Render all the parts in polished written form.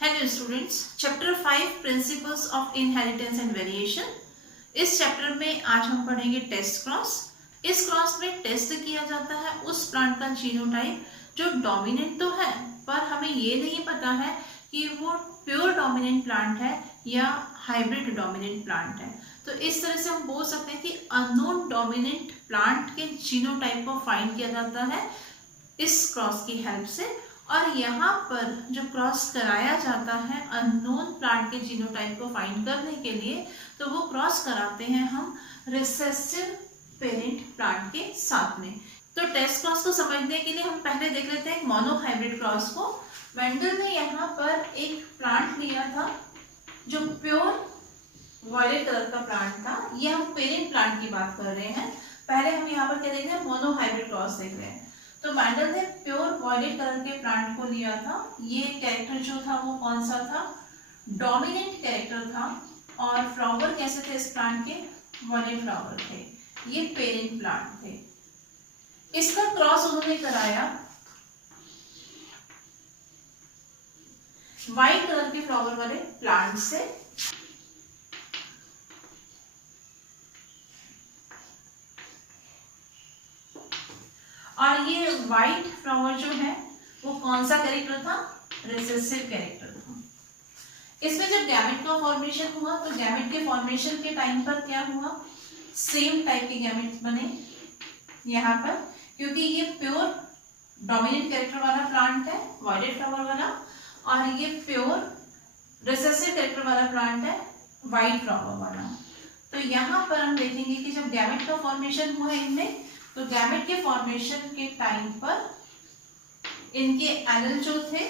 Hello students, chapter 5 principles of inheritance and variation. इस chapter में आज हम पढ़ेंगे टेस्ट क्रॉस। इस क्रॉस में टेस्ट किया जाता है उस प्लांट का जीनोटाइप जो डोमिनेंट तो है, पर हमें ये नहीं पता है कि वो प्योर डोमिनेंट प्लांट है या हाइब्रिड डोमिनेंट प्लांट है। तो इस तरह से हम बोल सकते हैं कि अननोन डोमिनेंट प्लांट के जीनोटाइप को फाइंड किया जाता है इस क्रॉस की हेल्प से। और यहाँ पर जो क्रॉस कराया जाता है अननोन प्लांट के जीनोटाइप को फाइंड करने के लिए, तो वो क्रॉस कराते हैं हम रिसेसिव पेरेंट प्लांट के साथ में। तो टेस्ट क्रॉस को समझने के लिए हम पहले देख लेते हैं मोनोहाइब्रिड क्रॉस को। वेंडल ने यहाँ पर एक प्लांट लिया था जो प्योर वॉयलेट कलर का प्लांट था। ये हम पेरेंट प्लांट की बात कर रहे हैं। पहले हम यहाँ पर क्या देख रहे हैं, मोनोहाइब्रिड क्रॉस देख रहे हैं। तो वेंडल ने प्योर वॉयलेट कलर के प्लांट को लिया था। ये कैरेक्टर जो था वो कौन सा था, डोमिनेंट कैरेक्टर था। और फ्लावर कैसे थे इस प्लांट के, वॉयलेट फ्लावर थे। ये पेरेंट प्लांट थे। इसका क्रॉस उन्होंने कराया व्हाइट कलर के फ्लावर वाले प्लांट से। और ये व्हाइट फ्लावर जो है वो कौन सा कैरेक्टर था, रिसेसिव कैरेक्टर था। इसमें जब गैमेट का फॉर्मेशन हुआ तो गैमेट के फॉर्मेशन के टाइम पर क्या हुआ, सेम टाइप के गैमेट बने यहाँ पर, क्योंकि ये प्योर डोमिनेंट कैरेक्टर वाला प्लांट है वॉयलेट फ्लावर वाला, और ये प्योर रिसेसिव कैरेक्टर वाला प्लांट है व्हाइट फ्लावर वाला। तो यहाँ पर हम देखेंगे कि जब गैमेट का फॉर्मेशन हुआ इनमें, तो गैमेट के फॉर्मेशन के टाइम पर इनके एनल जो थे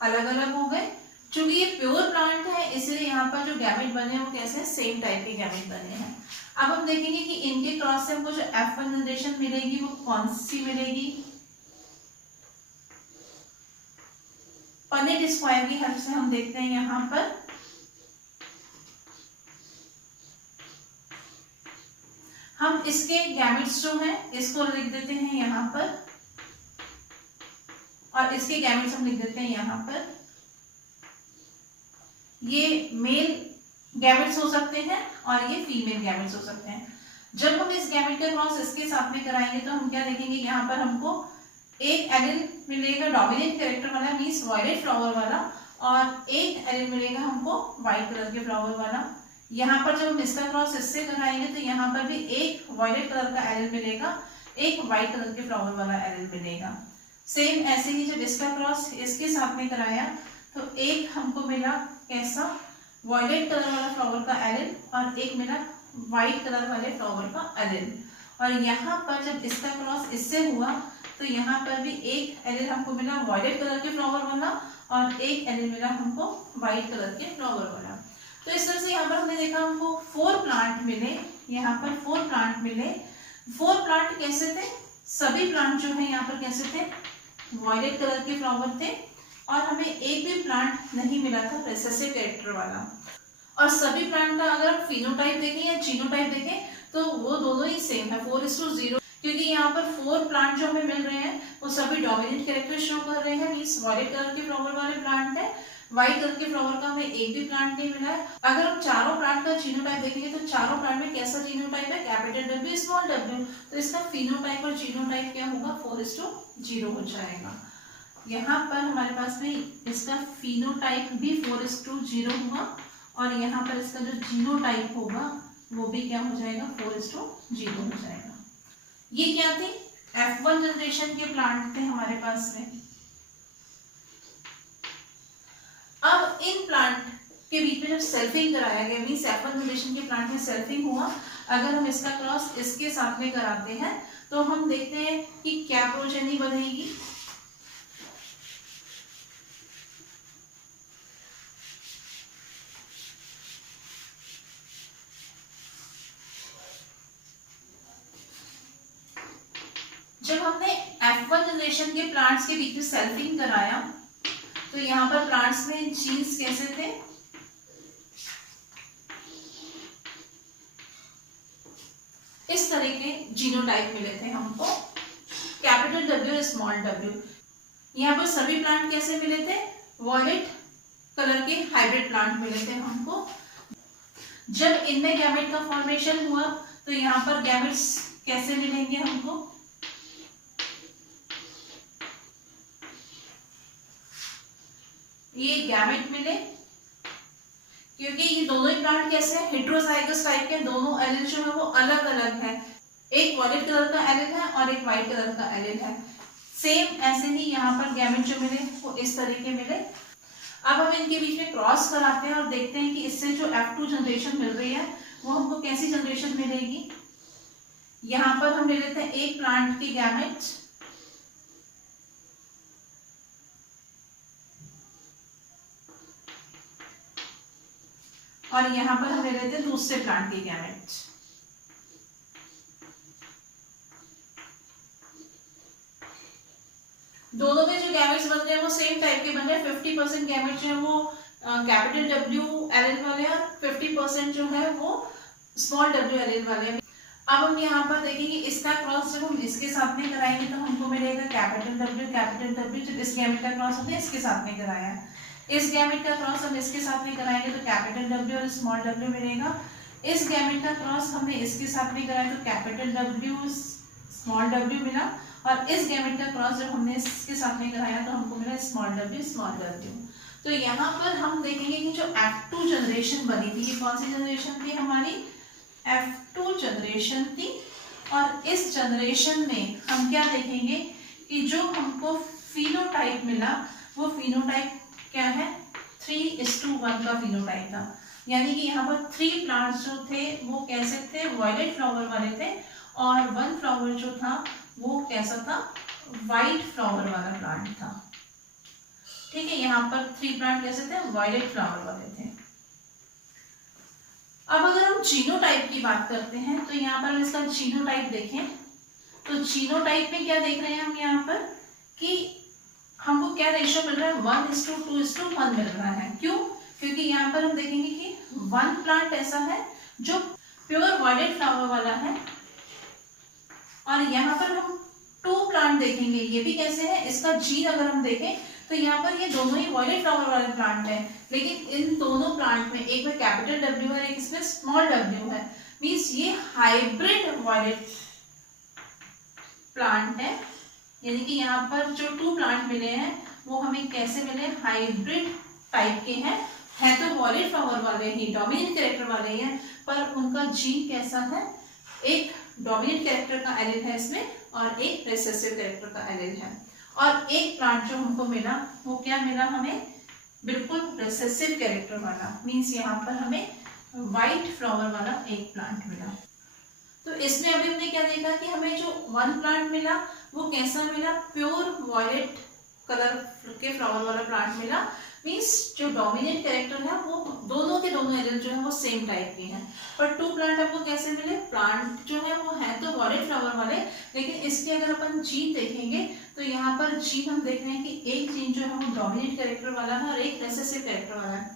अलग अलग हो गए। चूंकि ये प्योर प्लांट है इसलिए यहाँ पर जो गैमेट बने वो कैसे, सेम टाइप के गैमेट बने हैं। अब हम देखेंगे कि इनके क्रॉस से हमको जो F1 जनरेशन मिलेगी वो कौन सी मिलेगी, पनेट स्क्वायर की हेल्प से हम देखते हैं। यहाँ पर हम इसके गैमेट्स जो हैं इसको लिख देते हैं यहाँ पर, और इसके गैमेट्स हम लिख देते हैं यहाँ पर। ये मेल गैमेट्स हो सकते हैं और ये फीमेल गैमेट्स हो सकते हैं। जब हम इस गैमेट का क्रॉस इसके साथ में कराएंगे तो हम क्या देखेंगे, यहाँ पर हमको एक एलील मिलेगा डोमिनेंट कैरेक्टर वाला, मींस वॉयलेट फ्लावर वाला, और एक एलील मिलेगा हमको व्हाइट कलर के फ्लावर वाला। यहाँ पर जब हम इसका क्रॉस इससे कराएंगे तो यहाँ पर भी एक वॉयलेट कलर का एलील मिलेगा, एक व्हाइट कलर के फ्लावर वाला एलील मिलेगा। सेम ऐसे ही जब इसका क्रॉस इसके साथ में कराया तो एक हमको मिला कैसा, वॉयलेट कलर वाला फ्लावर का एलील, और एक मिला व्हाइट कलर वाले फ्लावर का एलील। और यहाँ पर जब इसका क्रॉस इससे हुआ तो यहाँ पर भी एक एलील हमको मिला वॉयलेट कलर के फ्लावर वाला, और एक एलील मिला हमको व्हाइट कलर के फ्लावर वाला। तो इस तरह से यहाँ पर हमने देखा हमको 4 प्लांट मिले, यहाँ पर 4 प्लांट मिले। 4 प्लांट कैसे थे, सभी प्लांट जो है यहाँ पर कैसे थे, वॉयलेट कलर के फ्लावर थे, और हमें एक भी प्लांट नहीं मिला था रिसेसिव कैरेक्टर वाला। और सभी प्लांट का अगर हम फिनोटाइप देखें या जीनोटाइप देखें तो वो दोनों ही सेम है, 4:0, क्योंकि यहाँ पर 4 प्लांट जो हमें मिल रहे हैं वो सभी डोमिनेंट कैरेक्टर शो कर रहे हैं, मींस वॉयलेट कलर के फ्लावर वाले प्लांट है। व्हाइट कलर के फ्लावर का हमें एक भी प्लांट नहीं मिला है। अगर हम चारों प्लांट का जीनोटाइप देखेंगे तो चारों प्लांट में कैसा जीनोटाइप है, कैपिटल W स्मॉल w, तो इसका फिनोटाइप और जीनोटाइप क्या होगा, 4:0 हो जाएगा। यहाँ पर हमारे पास में इसका फिनोटाइप भी 4:0 हुआ, और यहाँ पर इसका जो जीनोटाइप होगा वो भी क्या हो जाएगा, 4:0 हो जाएगा। ये क्या थे, F1 जनरेशन के प्लांट थे हमारे पास में। अब इन प्लांट के बीच में जब सेल्फिंग कराया गया, मींस F1 जनरेशन के प्लांट में सेल्फिंग हुआ, अगर हम इसका क्रॉस इसके साथ में कराते हैं तो हम देखते हैं कि क्या प्रोजेनी बनेगी। जब हमने F1 जनरेशन के प्लांट्स के बीच में सेल्फिंग कराया तो यहाँ पर प्लांट्स में जीन्स कैसे थे, इस तरह के जीनोटाइप मिले थे हमको, कैपिटल W स्मॉल w। यहाँ पर सभी प्लांट कैसे मिले थे, वॉयलेट कलर के हाइब्रिड प्लांट मिले थे हमको। जब इनमें गैमेट का फॉर्मेशन हुआ तो यहाँ पर गैमेट्स कैसे मिलेंगे हमको, ये गैमेट मिले, क्योंकि ये दोनों ही प्लांट कैसे हैं, हेटेरोजाइगस टाइप के, दोनों एलील जो है वो अलग अलग है, एक वॉयलेट कलर का एलील है और एक व्हाइट कलर का एलील है। सेम ऐसे ही यहाँ पर गैमेट जो मिले वो इस तरीके मिले। अब हम इनके बीच में क्रॉस कराते हैं और देखते हैं कि इससे जो F2 जनरेशन मिल रही है वो हमको कैसी जनरेशन मिलेगी। यहाँ पर हम ले लेते हैं एक प्लांट के गैमेट, और यहाँ पर हम ले लेते हैं दूसरे प्लांट के गैमेट। दोनों में जो गैमेट्स बन रहे हैं वो सेम टाइप के बन रहे हैं। 50% गैमेट जो है वो कैपिटल W एलील वाले और 50% जो है वो स्मॉल w एलील वाले। अब हम यहाँ पर देखेंगे इसका क्रॉस जब हम इसके साथ में कराएंगे तो हमको मिलेगा कैपिटल W। जब इस गैमेट का क्रॉस हमने इसके साथ में कराया, इस गैमेट का क्रॉस हम इसके साथ में कराएंगे तो कैपिटल W और स्मॉल w मिलेगा। इस गैमेट का क्रॉस हमने इसके साथ में कराया तो कैपिटल W स्मॉल w मिला, और इस गैमेट का क्रॉस जब हमने इसके साथ में कराया तो हमको मिला स्मॉल w। तो यहाँ पर हम देखेंगे कि जो F2 जनरेशन बनी थी, ये कौन सी जनरेशन थी, हमारी F2 जनरेशन थी। और इस जनरेशन में हम क्या देखेंगे कि जो हमको फिनोटाइप मिला वो फिनोटाइप क्या है, 3:1 का फिनोटाइप था। यानी कि यहाँ पर 3 प्लांट्स जो थे वो कैसे थे, वायलेट फ्लावर वाले थे, और 1 फ्लावर जो था वो कैसा था, व्हाइट फ्लावर वाला प्लांट था। ठीक है, यहाँ पर 3 प्लांट कैसे थे, वायलेट फ्लावर वाले थे। अब अगर हम जीनोटाइप की बात करते हैं तो यहाँ पर इसका जीनोटाइप देखें तो जीनोटाइप में क्या देख रहे हैं हम यहाँ पर कि हमको क्या रेशियो मिल रहा है, 1:2:1 मिल रहा है। क्यों, क्योंकि यहाँ पर हम देखेंगे कि 1 प्लांट ऐसा है जो प्योर वायलेट फ्लावर वाला है, और यहाँ पर हम 2 प्लांट देखेंगे, ये भी कैसे है, इसका जीन अगर हम देखें तो यहाँ पर ये दोनों ही वायलेट फ्लावर वाले प्लांट है, लेकिन इन दोनों प्लांट में एक में कैपिटल W है, एक इसमें स्मॉल w है। मींस ये हाइब्रिड वायलेट प्लांट है। यानी कि यहाँ पर जो 2 प्लांट मिले हैं वो हमें कैसे मिले, हाइब्रिड टाइप के हैं, है तो वायलेट फ्लावर वाले ही, डोमिनेंट कैरेक्टर वाले ही हैं, पर उनका जीन कैसा है, एक डोमिनेंट कैरेक्टर का एलील है इसमें और एक रिसेसिव कैरेक्टर का एलील है। और एक प्लांट जो हमको मिला वो क्या मिला हमें, बिल्कुल रिसेसिव कैरेक्टर वाला, मींस यहाँ पर हमें व्हाइट फ्लावर वाला एक प्लांट मिला। तो इसमें अभी हमने क्या देखा कि हमें जो 1 प्लांट मिला वो कैसा मिला, प्योर वायलेट कलर के फ्लावर वाला प्लांट मिला। मींस जो डोमिनेंट कैरेक्टर है वो दोनों के दोनों एलील जो है वो सेम टाइप के हैं। पर 2 प्लांट आपको कैसे मिले, प्लांट जो है वो है तो वायलेट फ्लावर वाले, लेकिन इसके अगर अपन जीन देखेंगे तो यहाँ पर जीन हम देख रहे हैं कि एक जीन जो है वो डोमिनेंट कैरेक्टर वाला है और एक रिसेसिव कैरेक्टर वाला है।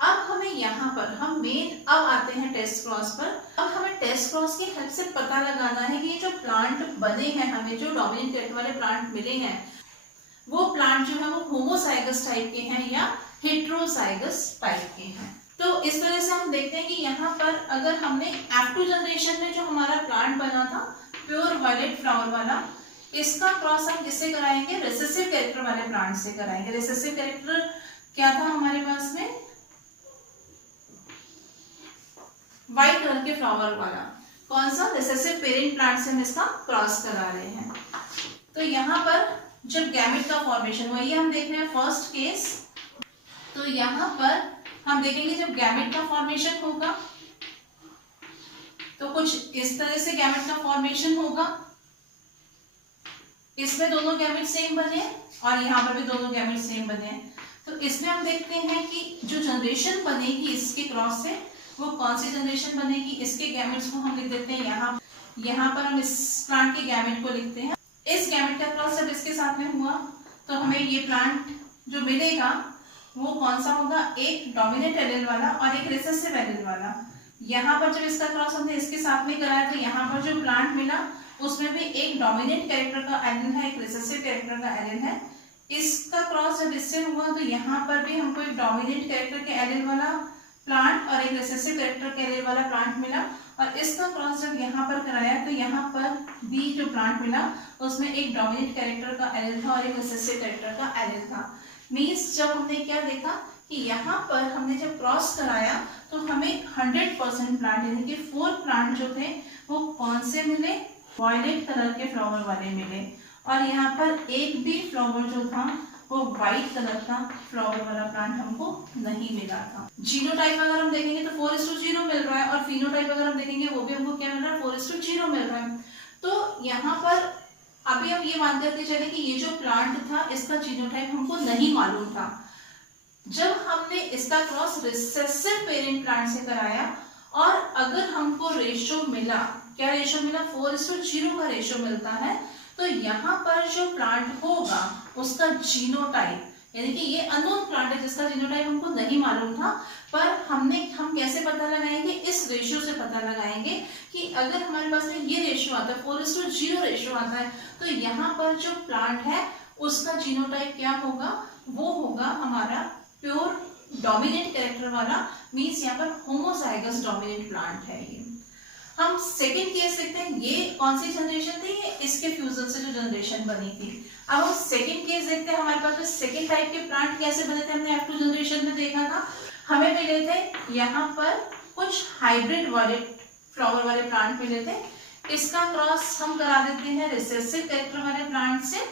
अब हमें यहाँ पर हम मेन अब आते हैं टेस्ट क्रॉस पर। अब हमें टेस्ट क्रॉस की हेल्प से पता लगाना है कि ये जो प्लांट बने हैं, हमें जो डोमिनेंट कैरेक्टर वाले प्लांट मिले हैं वो प्लांट जो है वो होमोजाइगस टाइप के हैं या हेटेरोजाइगस टाइप के हैं। तो इस तरह से हम देखते हैं कि यहाँ पर अगर हमने F2 जनरेशन में जो हमारा प्लांट बना था प्योर वायलेट फ्लावर वाला, इसका क्रॉस हम किससे कराएंगे, रिसेसिव कैरेक्टर वाले प्लांट से कराएंगे। रिसेसिव कैरेक्टर क्या था हमारे पास में, व्हाइट कलर के फ्लावर वाला, कौन सा, रिसेसिव पेरेंट प्लांट से हम इसका क्रॉस करा रहे हैं। तो यहाँ पर जब गैमेट का फॉर्मेशन हुआ, ये हम देख रहे हैं फर्स्ट केस, तो यहाँ पर हम देखेंगे जब गैमेट का फॉर्मेशन होगा तो कुछ इस तरह से गैमेट का फॉर्मेशन होगा, इसमें दोनों गैमेट सेम बने और यहाँ पर भी दोनों गैमेट सेम बने। तो इसमें हम देखते हैं कि जो जनरेशन बनेगी इसके क्रॉस से वो कौन सी जनरेशन बनेगी, इसके गैमेट्स को हम लिख देते हैं यहाँ पर हम इस प्लांट के गैमेट को लिखते हैं। इस गैमेट का क्रॉस जब इसके साथ में हुआ तो हमें ये प्लांट जो मिलेगा वो कौन सा होगा, एक डोमिनेंट एलील वाला और एक रिसेसिव एलील वाला। यहाँ पर जब इसका क्रॉस हमने इसके साथ में कराया तो यहाँ पर जो प्लांट मिला उसमें भी एक डोमिनेंट कैरेक्टर का एलील है, एक रिसेसिव कैरेक्टर का एलील है। इसका क्रॉस जब इससे हुआ तो यहाँ पर भी हमको एक डोमिनेंट कैरेक्टर के एलील वाला प्लांट और एक रिसेसिव कैरेक्टर के एलील वाला प्लांट मिला, और इसका क्रॉस जब यहाँ पर कराया तो यहाँ पर भी जो प्लांट मिला उसमें एक डोमिनेंट कैरेक्टर का एलील था और एक रिसेसिव कैरेक्टर का एलील था। मीन्स जब हमने क्या देखा कि यहाँ पर हमने जब क्रॉस कराया तो हमें 100% प्लांट यानी कि 4 प्लांट जो थे वो कौन से मिले, वायलेट कलर के फ्लावर वाले मिले, और यहाँ पर एक भी फ्लावर जो था वो व्हाइट कलर का फ्लावर वाला प्लांट हमको नहीं मिला था। जीनोटाइप अगर हम देखेंगे तो 4:0 मिल रहा है, और फिनोटाइप अगर हम देखेंगे वो भी हमको क्या मिल रहा है, 4:0 मिल रहा है। तो यहाँ पर अभी हम ये मान करके चले कि ये जो प्लांट था इसका जीनोटाइप हमको नहीं मालूम था। जब हमने इसका क्रॉस रिसेसिव पेरेंट प्लांट से कराया और अगर हमको रेशो मिला, क्या रेशो मिला, 4:0 का रेशो मिलता है, तो यहाँ पर जो प्लांट होगा उसका जीनोटाइप, यानी कि ये अननोन प्लांट है जिसका जीनोटाइप हमको नहीं मालूम था, पर हम कैसे पता लगाएंगे, इस रेशियो से पता लगाएंगे कि अगर हमारे पास में ये रेशियो आता है 4:0 रेशियो आता है तो यहाँ पर जो प्लांट है उसका जीनोटाइप क्या होगा, वो होगा हमारा प्योर डोमिनेंट कैरेक्टर वाला, मींस यहाँ पर होमोजाइगस डोमिनेंट प्लांट है ये। हम सेकंड केस देखते हैं, ये कौन सी जनरेशन थी, ये इसके फ्यूजन से जो जनरेशन बनी थी। अब हम सेकंड केस देखते हैं, हमारे पास में सेकंड टाइप के प्लांट कैसे बने थे, हमने F2 जनरेशन में देखा था। हमें मिले थे यहाँ पर कुछ हाइब्रिड वाले फ्लावर वाले प्लांट मिले थे। इसका क्रॉस हम करा देते हैं रिसेसिव कैरेक्टर वाले प्लांट से,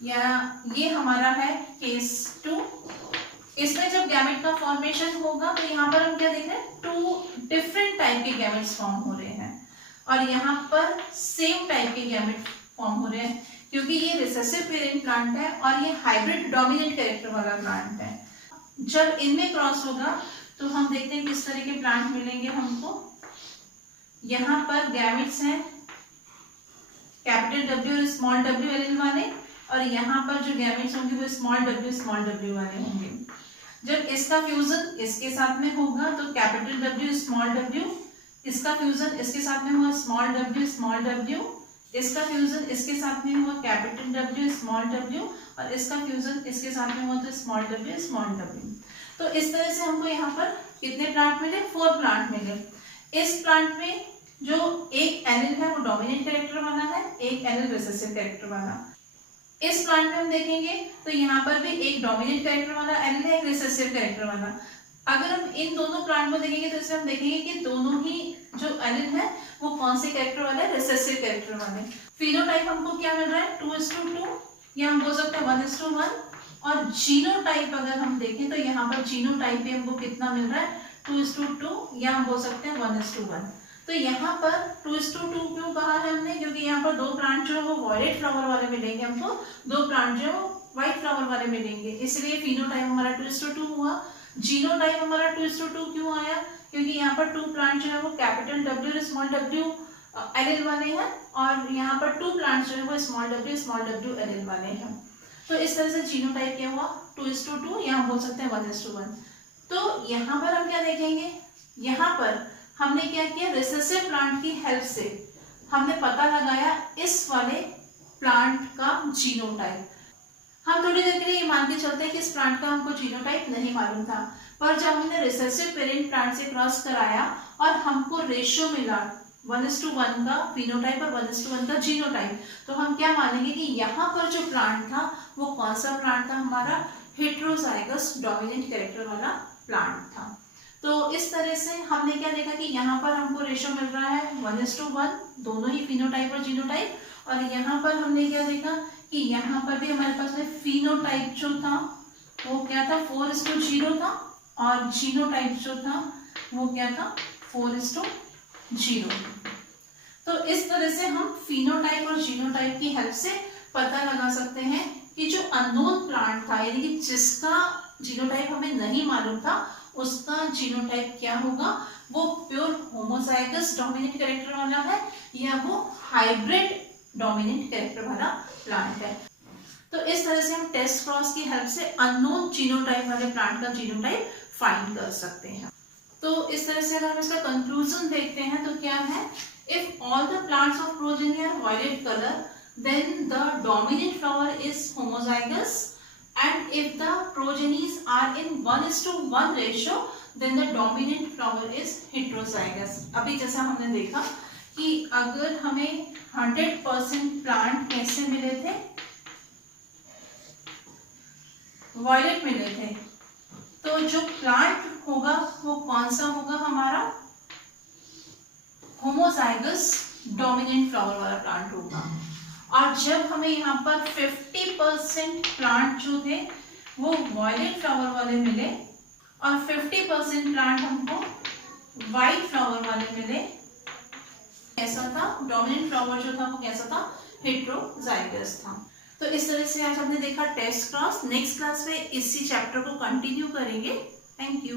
या ये हमारा है केस 2। इसमें जब गैमेट का फॉर्मेशन होगा तो यहाँ पर हम क्या देख रहे हैं, 2 डिफरेंट टाइप के गैमेट्स फॉर्म हो रहे हैं, और यहाँ पर सेम टाइप के गैमेट फॉर्म हो रहे हैं, क्योंकि ये रिसेसिव पेरेंट प्लांट है और ये हाइब्रिड डोमिनेंट कैरेक्टर वाला प्लांट है। जब इनमें क्रॉस होगा तो हम देखते हैं किस तरह के प्लांट मिलेंगे हमको। यहाँ पर गैमेट्स हैं कैपिटल W और स्मॉल w एलील वाले, और यहाँ पर जो गैमेट्स होंगे वो स्मॉल w वाले होंगे। जब इसका फ्यूजन इसके साथ में होगा तो कैपिटल W स्मॉल w, इसका फ्यूजन इसके साथ में हुआ स्मॉल w, इसका फ्यूजन इसके साथ में हुआ कैपिटल W स्मॉल w, और इसका फ्यूजन इसके साथ में हुआ तो स्मॉल w। तो इस तरह से हमको यहाँ पर कितने प्लांट मिले, 4 प्लांट मिले। इस प्लांट में जो एक एलील है वो डोमिनेंट कैरेक्टर वाला है, एक एलील रिसेसिव कैरेक्टर वाला। इस प्लांट में हम देखेंगे तो यहाँ पर भी एक डोमिनेंट कैरेक्टर वाला एलील है, एक रिसेसिव कैरेक्टर वाला। अगर हम इन दोनों प्लांट को देखेंगे तो इसमें हम देखेंगे कि दोनों ही जो एलील है वो कौन से कैरेक्टर वाले हैं, रिसेसिव कैरेक्टर वाले। फिनोटाइप हमको क्या मिल रहा है, 2:2, या हम बोल सकते हैं 1:1, और जीनोटाइप अगर हम देखें तो यहाँ पर जीनोटाइप भी हमको कितना मिल रहा है, 2:2, या हम बोल सकते हैं 1:1। तो यहाँ पर 2:2 क्यों कहा है हमने, क्योंकि यहाँ पर 2 प्लांट जो है वो वायलेट फ्लावर वाले मिलेंगे हमको, 2 प्लांट जो है वो व्हाइट फ्लावर वाले मिलेंगे, इसलिए फिनोटाइप हमारा 2:2 हुआ। जीनोटाइप हमारा 2:2 क्यों आया, क्योंकि यहाँ पर 2 प्लांट जो है वो कैपिटल W और स्मॉल w एलील वाले हैं, और यहाँ पर 2 प्लांट जो है वो स्मॉल w एलील वाले हैं। तो इस तरह से जीनोटाइप क्या हुआ, 2:2, या हम बोल सकते हैं 1:1। तो यहाँ पर हम क्या देखेंगे, यहाँ पर हमने क्या किया, रिसेसिव प्लांट की हेल्प से हमने पता लगाया इस वाले प्लांट का जीनोटाइप। हम थोड़ी देर के लिए ये मान के चलते हैं कि इस प्लांट का हमको जीनोटाइप नहीं मालूम था, पर जब हमने रिसेसिव पेरेंट प्लांट से क्रॉस कराया और हमको रेशियो मिला 1:1 का फिनोटाइप और 1:1 का जीनोटाइप, तो हम क्या मानेंगे कि यहाँ पर जो प्लांट था वो कौन सा प्लांट था, हमारा हेटेरोजाइगस डोमिनेंट कैरेक्टर वाला प्लांट था। तो इस तरह से हमने क्या देखा कि यहाँ पर हमको रेशियो मिल रहा है 1:1, दोनों ही फिनोटाइप और जीनोटाइप, और यहाँ पर हमने क्या देखा कि यहाँ पर भी हमारे पास में फिनोटाइप जो था वो क्या था, 4:0 था, और जीनोटाइप जो था वो क्या था, 4:0। तो इस तरह से हम फिनोटाइप और जीनोटाइप की हेल्प से पता लगा सकते हैं कि जो अननोन प्लांट था, यानी कि जिसका जीनोटाइप हमें नहीं मालूम था, उसका जीनोटाइप क्या होगा, वो प्योर होमोजाइगस डोमिनेंट कैरेक्टर वाला है या वो हाइब्रिड डोमिनेंट कैरेक्टर वाला प्लांट है। तो इस तरह से हम टेस्ट क्रॉस की हेल्प से अननोन जीनोटाइप वाले प्लांट का जीनोटाइप फाइंड कर सकते हैं। तो इस तरह से अगर हम इसका कंक्लूजन देखते हैं तो क्या है, if all the plants of progeny are violet colour then the dominant flower is homozygous and if the progenies are in 1:1 ratio then the dominant flower is heterozygous। अभी जैसा हमने देखा कि अगर हमें 100% प्लांट कैसे मिले थे, वायलेट मिले थे, तो जो प्लांट होगा वो कौन सा होगा, हमारा होमोजाइगस डोमिनेंट फ्लावर वाला प्लांट होगा। और जब हमें यहाँ पर 50% प्लांट जो थे वो वायलेट फ्लावर वाले मिले और 50% प्लांट हमको वाइट फ्लावर वाले मिले, कैसा था, डोमिनेंट फ्लावर जो था वो कैसा था, हेटेरोजाइगस था। तो इस तरह से आज हमने देखा टेस्ट क्रॉस। नेक्स्ट क्लास में इसी चैप्टर को कंटिन्यू करेंगे। Thank you.